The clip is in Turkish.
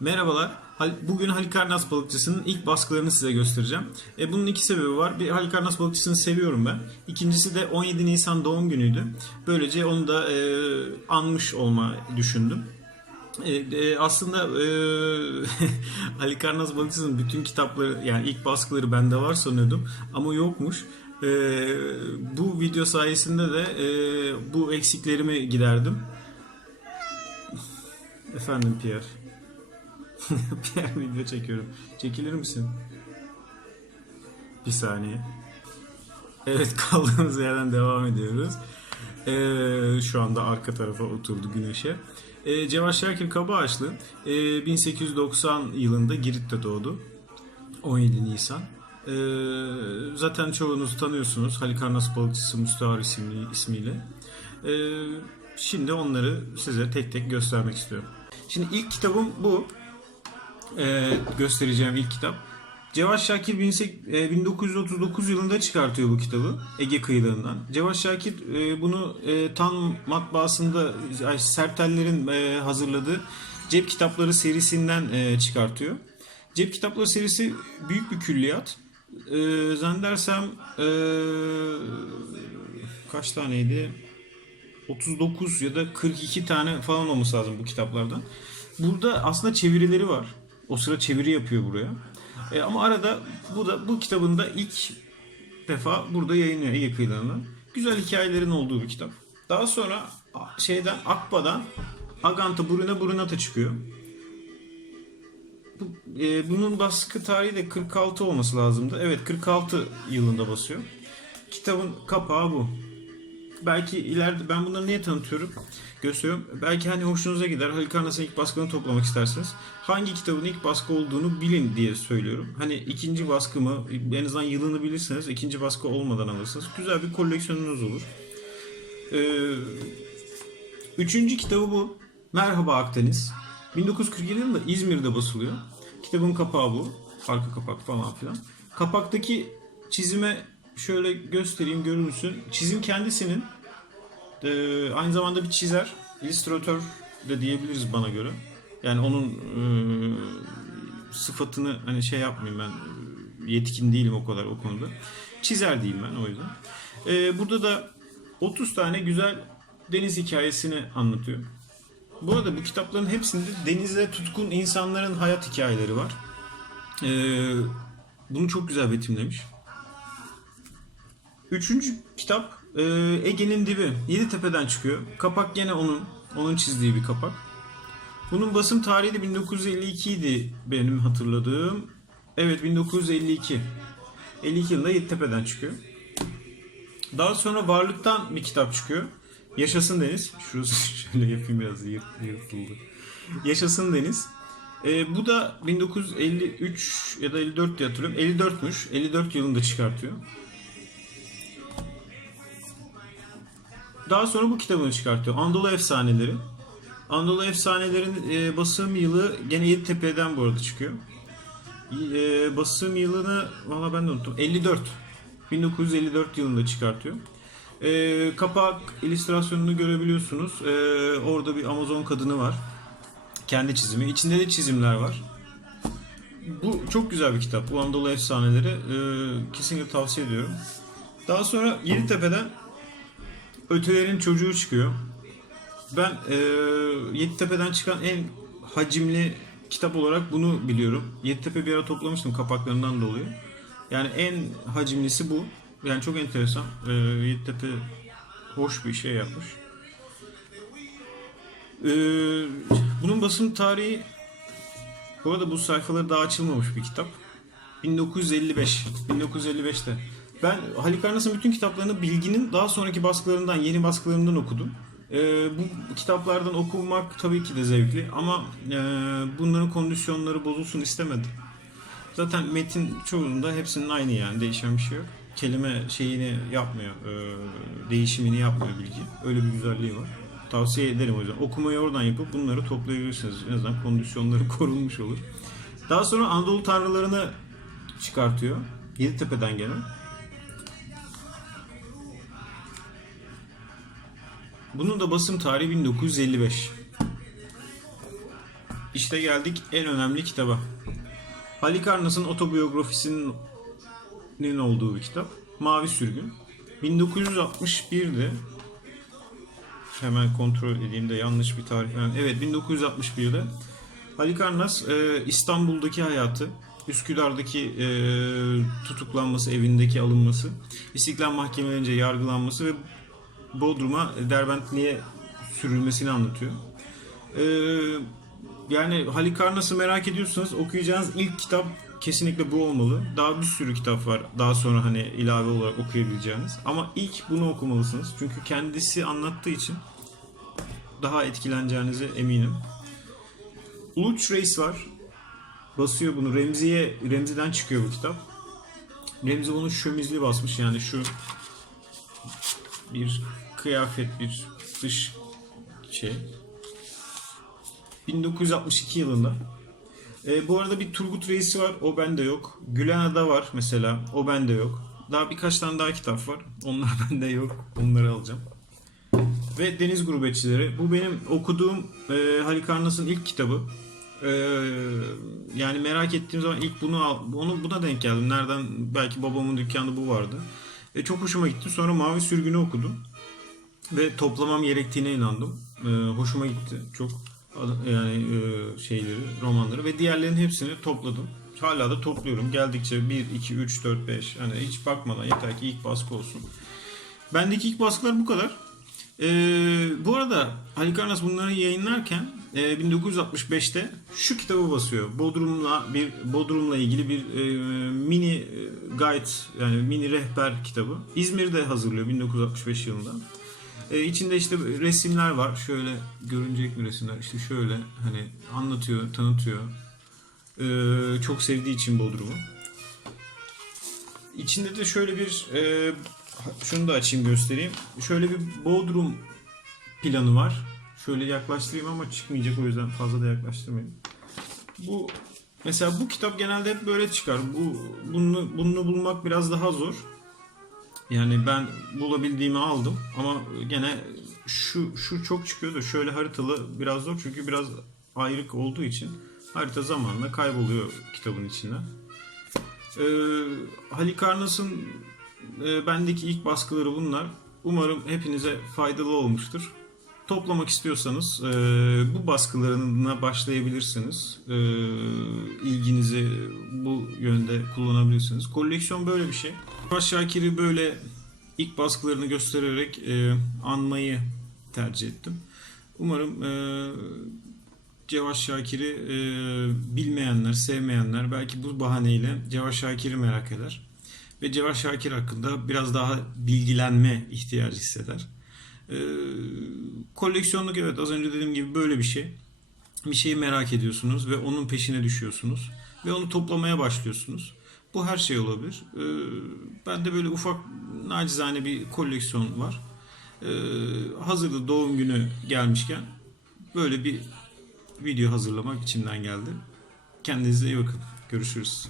Merhabalar. Bugün Halikarnas balıkçısının ilk baskılarını size göstereceğim. E, bunun iki sebebi var. Bir Halikarnas balıkçısını seviyorum ben. İkincisi de 17 Nisan doğum günüydü. Böylece onu da e, anmış olma düşündüm. E, e, aslında e, Halikarnas balıkçısının bütün kitapları yani ilk baskıları bende var sanıyordum ama yokmuş. E, bu video sayesinde de e, bu eksiklerimi giderdim. Efendim Pierre. Pierre video çekiyorum. Çekilir misin? Bir saniye. Evet kaldığımız yerden devam ediyoruz. Ee, şu anda arka tarafa oturdu güneşe. Ee, Cevat Şakir Kabaağaçlı ee, 1890 yılında Girit'te doğdu. 17 Nisan. Ee, zaten çoğunuz tanıyorsunuz. Halikarnas balıkçısı Müstahar isimli, ismiyle. Ee, şimdi onları size tek tek göstermek istiyorum. Şimdi ilk kitabım bu. Ee, göstereceğim ilk kitap. Cevat Şakir 18- e, 1939 yılında çıkartıyor bu kitabı Ege kıyılarından. Cevat Şakir e, bunu e, Tan matbaasında Serteller'in e, hazırladığı cep kitapları serisinden e, çıkartıyor. Cep kitapları serisi büyük bir külliyat. E, zannedersem e, kaç taneydi? 39 ya da 42 tane falan olması lazım bu kitaplardan. Burada aslında çevirileri var. O sıra çeviri yapıyor buraya. E, ama arada bu da bu kitabın da ilk defa burada yayınlıyor kıyılarından. Güzel hikayelerin olduğu bir kitap. Daha sonra şeyden Akba'dan Aganta Bruna Brunata çıkıyor. Bu, e, bunun baskı tarihi de 46 olması lazımdı. Evet 46 yılında basıyor. Kitabın kapağı bu belki ileride ben bunları niye tanıtıyorum? Gösteriyorum. Belki hani hoşunuza gider. Halikarnas'ın ilk baskını toplamak isterseniz. Hangi kitabın ilk baskı olduğunu bilin diye söylüyorum. Hani ikinci baskı mı? En azından yılını bilirseniz ikinci baskı olmadan alırsınız. Güzel bir koleksiyonunuz olur. Ee, üçüncü kitabı bu. Merhaba Akdeniz. 1947 yılında İzmir'de basılıyor. Kitabın kapağı bu. Arka kapak falan filan. Kapaktaki çizime şöyle göstereyim görür müsün? Çizim kendisinin e, aynı zamanda bir çizer, illüstratör de diyebiliriz bana göre. Yani onun e, sıfatını hani şey yapmayayım ben e, yetkin değilim o kadar o konuda. Çizer diyeyim ben o yüzden. E, burada da 30 tane güzel deniz hikayesini anlatıyor. Bu arada bu kitapların hepsinde denize tutkun insanların hayat hikayeleri var. E, bunu çok güzel betimlemiş. Üçüncü kitap e, Ege'nin Dibi. Yeditepe'den çıkıyor. Kapak gene onun. Onun çizdiği bir kapak. Bunun basım tarihi de 1952 idi benim hatırladığım. Evet 1952. 52 yılında Yeditepe'den çıkıyor. Daha sonra Varlık'tan bir kitap çıkıyor. Yaşasın Deniz. Şurası şöyle yapayım biraz yırt- yırtıldı. Yaşasın Deniz. E, bu da 1953 ya da 54 diye hatırlıyorum. 54'müş. 54 yılında çıkartıyor. Daha sonra bu kitabını çıkartıyor. Anadolu Efsaneleri. Anadolu Efsaneleri'nin e, basım yılı gene Yeditepe'den bu arada çıkıyor. E, basım yılını valla ben de unuttum. 54. 1954 yılında çıkartıyor. E, kapak illüstrasyonunu görebiliyorsunuz. E, orada bir Amazon kadını var. Kendi çizimi. İçinde de çizimler var. Bu çok güzel bir kitap. Bu Anadolu Efsaneleri. E, kesinlikle tavsiye ediyorum. Daha sonra Yeditepe'den Ötelerin çocuğu çıkıyor. Ben e, Yeditepe'den çıkan en hacimli kitap olarak bunu biliyorum. Yeditepe bir ara toplamıştım kapaklarından dolayı. Yani en hacimlisi bu. Yani çok enteresan. E, Yeditepe hoş bir şey yapmış. E, bunun basım tarihi bu arada bu sayfaları daha açılmamış bir kitap. 1955. 1955'te. Ben Halikarnas'ın bütün kitaplarını Bilgi'nin daha sonraki baskılarından, yeni baskılarından okudum. Ee, bu kitaplardan okumak tabii ki de zevkli ama e, bunların kondisyonları bozulsun istemedim. Zaten metin çoğunda hepsinin aynı yani değişen bir şey yok. Kelime şeyini yapmıyor, e, değişimini yapmıyor Bilgi. Öyle bir güzelliği var. Tavsiye ederim o yüzden. Okumayı oradan yapıp bunları toplayabilirsiniz. En azından kondisyonları korunmuş olur. Daha sonra Anadolu tanrılarını çıkartıyor. Yeditepe'den gelen. Bunun da basım tarihi 1955. İşte geldik en önemli kitaba. Halikarnas'ın otobiyografisinin olduğu bir kitap. Mavi Sürgün. 1961'de hemen kontrol edeyim de yanlış bir tarih. Evet 1961'de Halikarnas e, İstanbul'daki hayatı, Üsküdar'daki e, tutuklanması, evindeki alınması, İstiklal Mahkemelerince yargılanması ve Bodrum'a Derbentli'ye sürülmesini anlatıyor. E, yani Halikarnas'ı merak ediyorsanız okuyacağınız ilk kitap kesinlikle bu olmalı. Daha bir sürü kitap var daha sonra hani ilave olarak okuyabileceğiniz. Ama ilk bunu okumalısınız. Çünkü kendisi anlattığı için daha etkileneceğinize eminim. Uluç Reis var. Basıyor bunu. Remzi'ye Remzi'den çıkıyor bu kitap. Remzi bunu şömizli basmış yani şu bir kıyafet bir dış şey. 1962 yılında. E, bu arada bir Turgut Reis'i var. O bende yok. Gülen Ada var mesela. O bende yok. Daha birkaç tane daha kitap var. Onlar bende yok. Onları alacağım. Ve Deniz Gurbetçileri. Bu benim okuduğum e, Halikarnas'ın ilk kitabı. E, yani merak ettiğim zaman ilk bunu al, onu buna denk geldim. Nereden? Belki babamın dükkanında bu vardı. E, çok hoşuma gitti. Sonra Mavi Sürgün'ü okudum. Ve toplamam gerektiğine inandım. E, hoşuma gitti. Çok yani e, şeyleri, romanları ve diğerlerinin hepsini topladım. Hala da topluyorum. Geldikçe 1, 2, 3, 4, 5 hani hiç bakmadan yeter ki ilk baskı olsun. Bendeki ilk baskılar bu kadar. E, bu arada Halikarnas bunları yayınlarken e, 1965'te şu kitabı basıyor. Bodrum'la bir Bodrum'la ilgili bir e, mini e, guide yani mini rehber kitabı. İzmir'de hazırlıyor 1965 yılında. Ee, içinde işte resimler var. Şöyle görünecek mi resimler? İşte şöyle hani anlatıyor, tanıtıyor. Ee, çok sevdiği için Bodrum'u. İçinde de şöyle bir e, şunu da açayım göstereyim. Şöyle bir Bodrum planı var. Şöyle yaklaştırayım ama çıkmayacak o yüzden fazla da yaklaştırmayayım. Bu mesela bu kitap genelde hep böyle çıkar. Bu bunu bunu bulmak biraz daha zor. Yani ben bulabildiğimi aldım ama gene şu şu çok çıkıyor da şöyle haritalı biraz zor çünkü biraz ayrık olduğu için harita zamanla kayboluyor kitabın içinden. Ee, Halikarnas'ın e, bendeki ilk baskıları bunlar. Umarım hepinize faydalı olmuştur. Toplamak istiyorsanız e, bu baskılarına başlayabilirsiniz. E, ilginizi bu yönde kullanabilirsiniz. Koleksiyon böyle bir şey. Cevaş Şakir'i böyle ilk baskılarını göstererek e, anmayı tercih ettim. Umarım e, Cevaş Şakir'i e, bilmeyenler, sevmeyenler belki bu bahaneyle Cevaş Şakir'i merak eder. Ve Cevaş Şakir hakkında biraz daha bilgilenme ihtiyacı hisseder. E, koleksiyonluk evet az önce dediğim gibi böyle bir şey. Bir şeyi merak ediyorsunuz ve onun peşine düşüyorsunuz. Ve onu toplamaya başlıyorsunuz. Bu her şey olabilir. Ee, ben de böyle ufak nacizane bir koleksiyon var. Ee, hazırda doğum günü gelmişken böyle bir video hazırlamak içimden geldi. Kendinize iyi bakın. Görüşürüz.